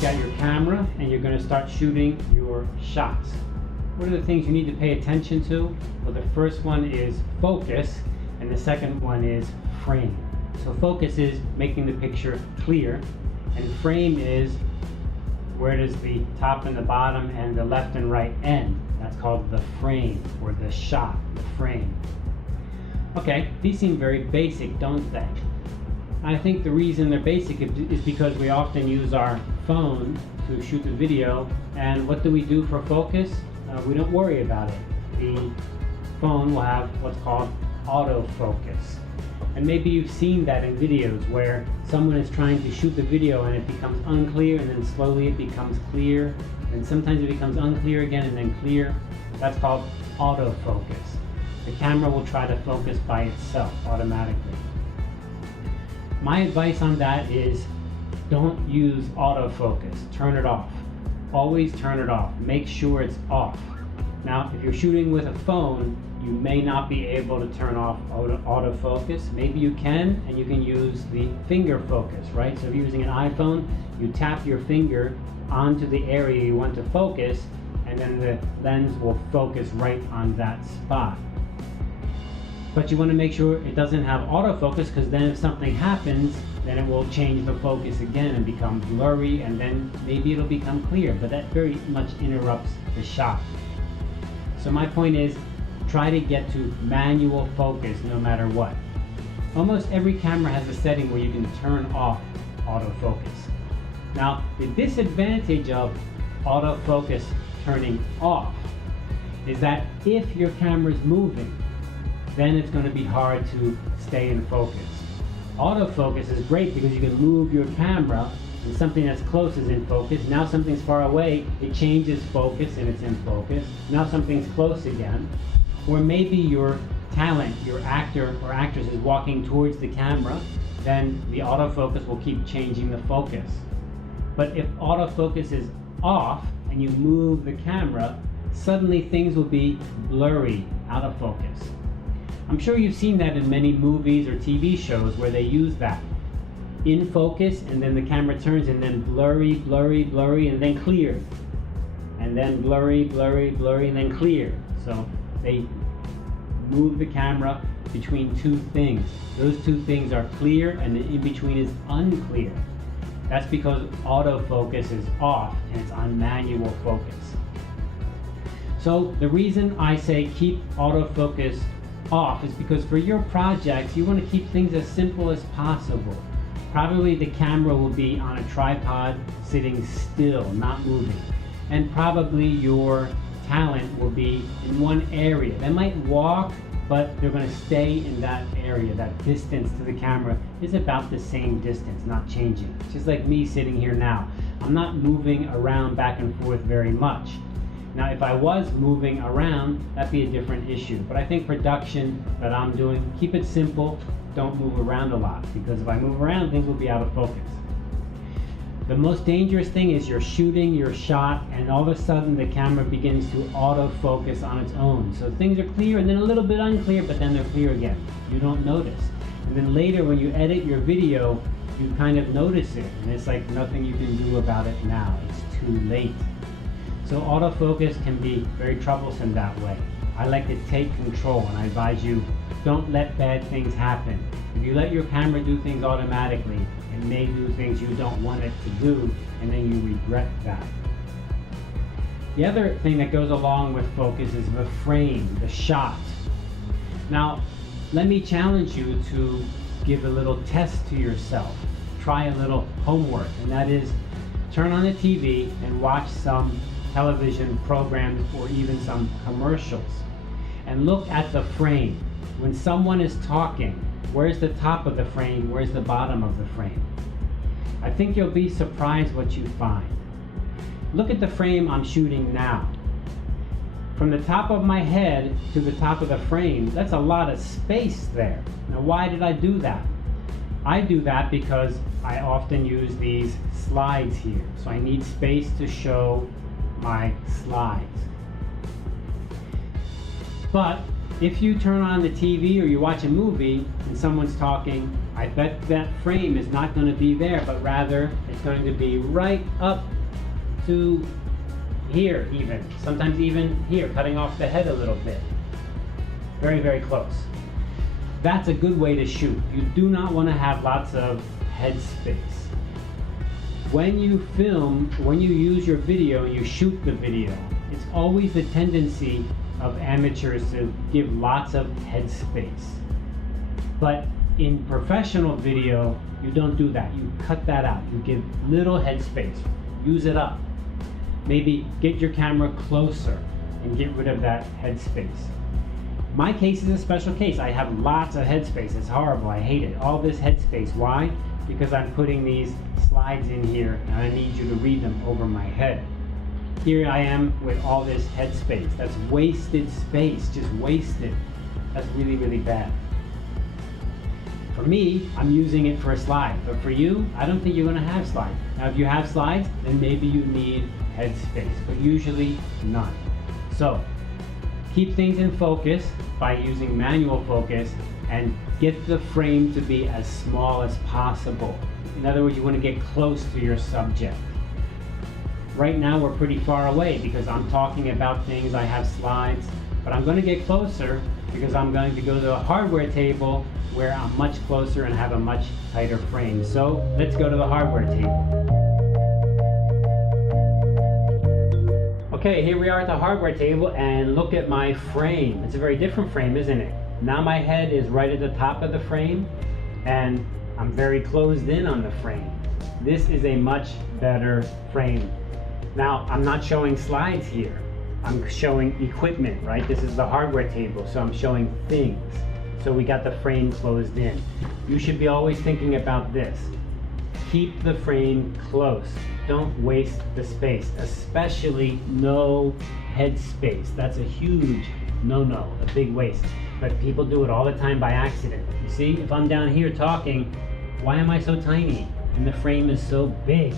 you've got your camera and you're going to start shooting your shots. What are the things you need to pay attention to? Well, the first one is focus, and the second one is frame. So focus is making the picture clear, and frame is where does the top and the bottom and the left and right end. That's called the frame, or the shot, the frame. Okay, these seem very basic, don't they? I think the reason they're basic is because we often use our phone to shoot the video, and what do we do for focus? We don't worry about it. The phone will have what's called autofocus. And maybe you've seen that in videos where someone is trying to shoot the video and it becomes unclear, and then slowly it becomes clear, and sometimes it becomes unclear again and then clear. That's called autofocus. The camera will try to focus by itself automatically. My advice on that is don't use autofocus. Turn it off. Always turn it off. Make sure it's off. Now, if you're shooting with a phone, you may not be able to turn off autofocus. Maybe you can, and you can use the finger focus, right? So if you're using an iPhone, you tap your finger onto the area you want to focus, and then the lens will focus right on that spot. But you want to make sure it doesn't have autofocus, because then if something happens, then it will change the focus again and become blurry, and then maybe it'll become clear, but that very much interrupts the shot. So my point is, try to get to manual focus no matter what. Almost every camera has a setting where you can turn off autofocus. Now, the disadvantage of autofocus turning off is that if your camera is moving, then it's going to be hard to stay in focus. Autofocus is great because you can move your camera and something that's close is in focus. Now something's far away, it changes focus and it's in focus. Now something's close again. Or maybe your talent, your actor or actress is walking towards the camera, then the autofocus will keep changing the focus. But if autofocus is off and you move the camera, suddenly things will be blurry, out of focus. I'm sure you've seen that in many movies or TV shows where they use that. In focus, and then the camera turns, and then blurry, blurry, blurry, and then clear. And then blurry, blurry, blurry, and then clear. So they move the camera between two things. Those two things are clear, and the in between is unclear. That's because autofocus is off and it's on manual focus. So the reason I say keep autofocus off is because for your projects, you want to keep things as simple as possible. Probably the camera will be on a tripod, sitting still, not moving. And probably your talent will be in one area. They might walk, but they're going to stay in that area. That distance to the camera is about the same distance, not changing. Just like me sitting here now. I'm not moving around back and forth very much. Now, if I was moving around, that'd be a different issue. But I think production that I'm doing, keep it simple, don't move around a lot, because if I move around, things will be out of focus. The most dangerous thing is you're shooting your shot and all of a sudden the camera begins to autofocus on its own. So things are clear and then a little bit unclear, but then they're clear again. You don't notice. And then later when you edit your video, you kind of notice it, and it's like nothing you can do about it now. It's too late. So autofocus can be very troublesome that way. I like to take control, and I advise you, don't let bad things happen. If you let your camera do things automatically, it may do things you don't want it to do, and then you regret that. The other thing that goes along with focus is the frame, the shot. Now, let me challenge you to give a little test to yourself. Try a little homework, and that is turn on the TV and watch some television programs or even some commercials, and look at the frame. When someone is talking, where's the top of the frame, where's the bottom of the frame? I think you'll be surprised what you find. Look at the frame I'm shooting now. From the top of my head to the top of the frame, that's a lot of space there. Now, why did I do that? I do that because I often use these slides here, so I need space to show my slides. But if you turn on the TV or you watch a movie and someone's talking, I bet that frame is not going to be there, but rather it's going to be right up to here even. Sometimes even here, cutting off the head a little bit. Very, very close. That's a good way to shoot. You do not want to have lots of head space. When you film, when you use your video, you shoot the video, it's always the tendency of amateurs to give lots of head space. But in professional video, you don't do that. You cut that out. You give little head space. Use it up. Maybe get your camera closer and get rid of that head space. My case is a special case. I have lots of head space. It's horrible. I hate it. All this head space. Why? Because I'm putting these slides in here and I need you to read them over my head. Here I am with all this head space. That's wasted space, just wasted. That's really, really bad. For me, I'm using it for a slide, but for you, I don't think you're gonna have slides. Now, if you have slides, then maybe you need head space, but usually none. So, keep things in focus by using manual focus and get the frame to be as small as possible. In other words, you want to get close to your subject. Right now we're pretty far away because I'm talking about things, I have slides, but I'm going to get closer because I'm going to go to the hardware table where I'm much closer and have a much tighter frame. So let's go to the hardware table. Okay, here we are at the hardware table and look at my frame. It's a very different frame, isn't it? Now my head is right at the top of the frame and I'm very closed in on the frame. This is a much better frame. Now, I'm not showing slides here. I'm showing equipment, right? This is the hardware table, so I'm showing things. So we got the frame closed in. You should be always thinking about this. Keep the frame close. Don't waste the space, especially no head space. That's a huge no-no, a big waste. But people do it all the time by accident. You see, if I'm down here talking, why am I so tiny? And the frame is so big.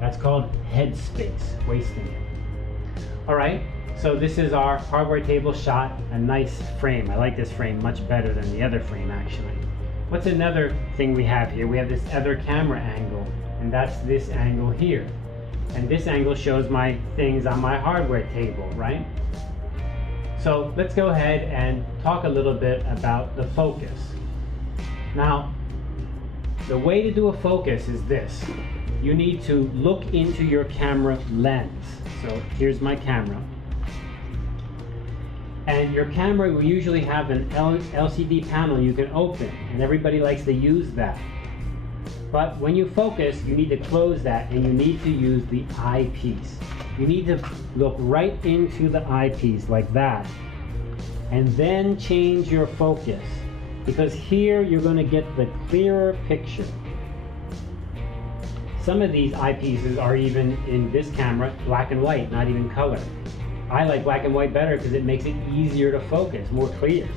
That's called head space, wasting it. All right, so this is our hardware table shot, a nice frame. I like this frame much better than the other frame, actually. What's another thing we have here? We have this other camera angle, and that's this angle here. And this angle shows my things on my hardware table, right? So let's go ahead and talk a little bit about the focus. Now, the way to do a focus is this. You need to look into your camera lens. So here's my camera. And your camera will usually have an LCD panel you can open, and everybody likes to use that. But when you focus, you need to close that and you need to use the eyepiece. You need to look right into the eyepiece like that, and then change your focus. Because here you're going to get the clearer picture. Some of these eyepieces are even in this camera black and white, not even color. I like black and white better because it makes it easier to focus, more clear.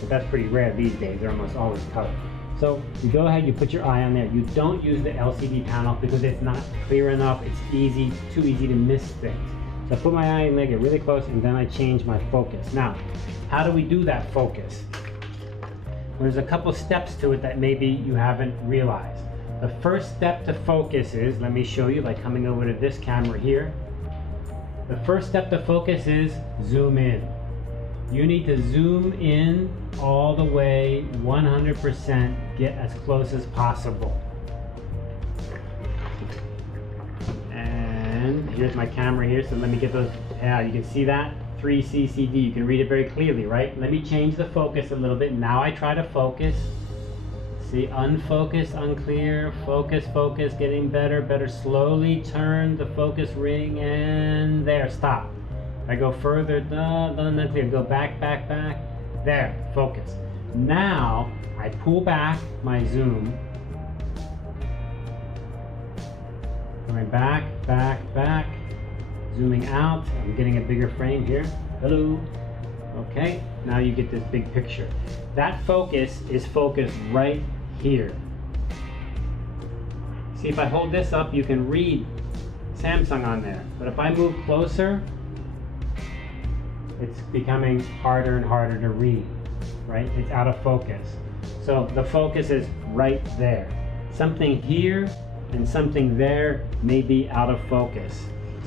But that's pretty rare these days, they're almost always color. So you go ahead, you put your eye on there. You don't use the LCD panel because it's not clear enough, it's too easy to miss things. So I put my eye in there, get really close, and then I change my focus. Now, how do we do that focus? There's a couple steps to it that maybe you haven't realized. The first step to focus is, let me show you by coming over to this camera here. The first step to focus is zoom in. You need to zoom in all the way, 100%, get as close as possible. And here's my camera here, so let me get those, yeah, you can see that? 3CCD, you can read it very clearly, right? Let me change the focus a little bit. Now I try to focus. See, unfocus, unclear, focus, focus, getting better, better. Slowly turn the focus ring and there, stop. I go further, not clear, go back, back, back. There, focus. Now, I pull back my zoom. Going back, back, back. Zooming out, I'm getting a bigger frame here. Hello. Okay, now you get this big picture. That focus is focused right here. See, if I hold this up, you can read Samsung on there. But if I move closer, it's becoming harder and harder to read, right? It's out of focus. So the focus is right there. Something here and something there may be out of focus.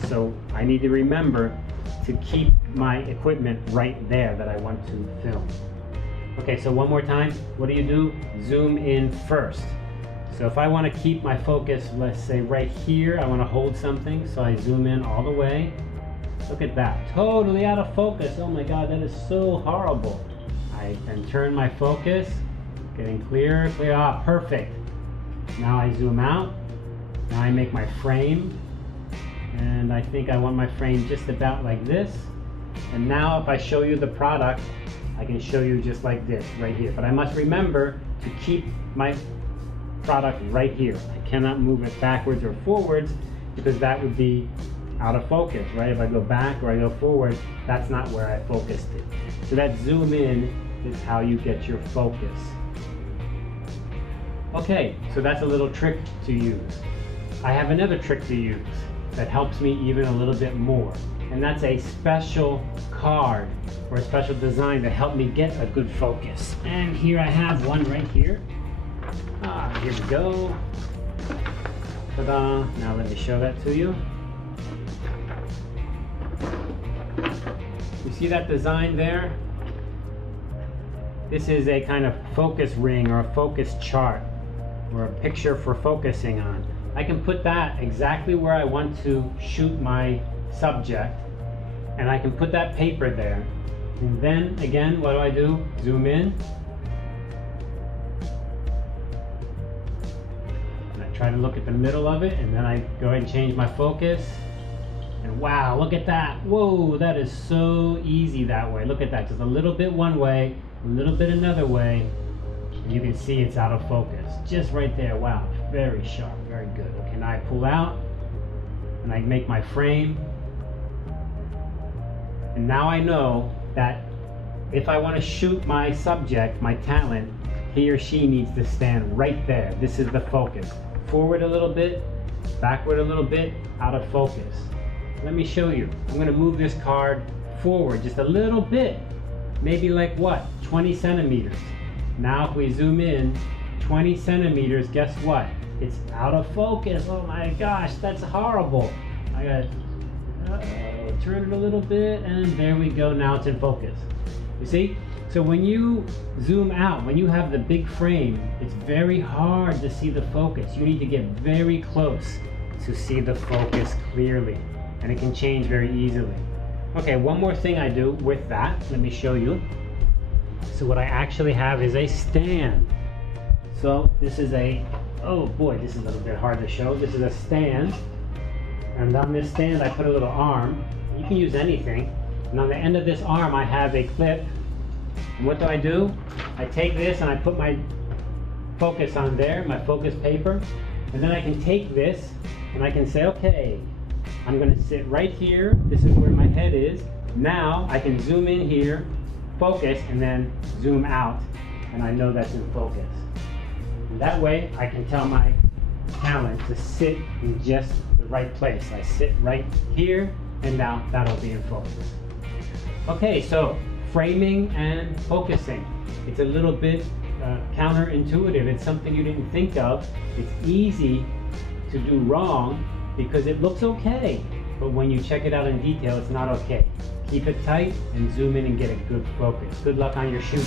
So I need to remember to keep my equipment right there that I want to film. Okay, so one more time, what do? Zoom in first. So if I want to keep my focus, let's say right here, I want to hold something, so I zoom in all the way. Look at that, totally out of focus. Oh my God, that is so horrible. I then turn my focus, getting clearer, clear, perfect. Now I zoom out, now I make my frame, and I think I want my frame just about like this. And now if I show you the product, I can show you just like this, right here. But I must remember to keep my product right here. I cannot move it backwards or forwards because that would be out of focus, right? If I go back or I go forward, that's not where I focused it. So that zoom in is how you get your focus. Okay, so that's a little trick to use. I have another trick to use that helps me even a little bit more. And that's a special card or a special design to help me get a good focus. And here I have one right here. Here we go. Ta-da! Now let me show that to you. You see that design there? This is a kind of focus ring or a focus chart or a picture for focusing on. I can put that exactly where I want to shoot my subject, and I can put that paper there. And then again, what do? Zoom in. And I try to look at the middle of it, and then I go ahead and change my focus. And wow, look at that. Whoa, that is so easy that way. Look at that, just a little bit one way, a little bit another way, and you can see it's out of focus. Just right there, wow, very sharp, very good. Okay, now I pull out, and I make my frame. And now I know that if I want to shoot my subject, my talent, he or she needs to stand right there. This is the focus. Forward a little bit, backward a little bit, out of focus. Let me show you. I'm going to move this card forward just a little bit. Maybe like what? 20 centimeters. Now if we zoom in, 20 centimeters, guess what? It's out of focus. Oh my gosh, that's horrible. I got turn it a little bit, and there we go. Now it's in focus. You see? So when you zoom out, when you have the big frame, it's very hard to see the focus. You need to get very close to see the focus clearly, and it can change very easily. Okay, one more thing I do with that. Let me show you. So what I actually have is a stand. So this is a, oh boy, this is a little bit hard to show. This is a stand, and on this stand I put a little arm. You can use anything. And on the end of this arm I have a clip. And what do? I take this and I put my focus on there, my focus paper, and then I can take this and I can say, okay, I'm going to sit right here. This is where my head is. Now I can zoom in here, focus, and then zoom out, and I know that's in focus. And that way I can tell my talent to sit in just the right place. I sit right here, and now that'll be in focus. Okay, so framing and focusing. It's a little bit counterintuitive. It's something you didn't think of. It's easy to do wrong because it looks okay, but when you check it out in detail, it's not okay. Keep it tight and zoom in and get a good focus. Good luck on your shoot.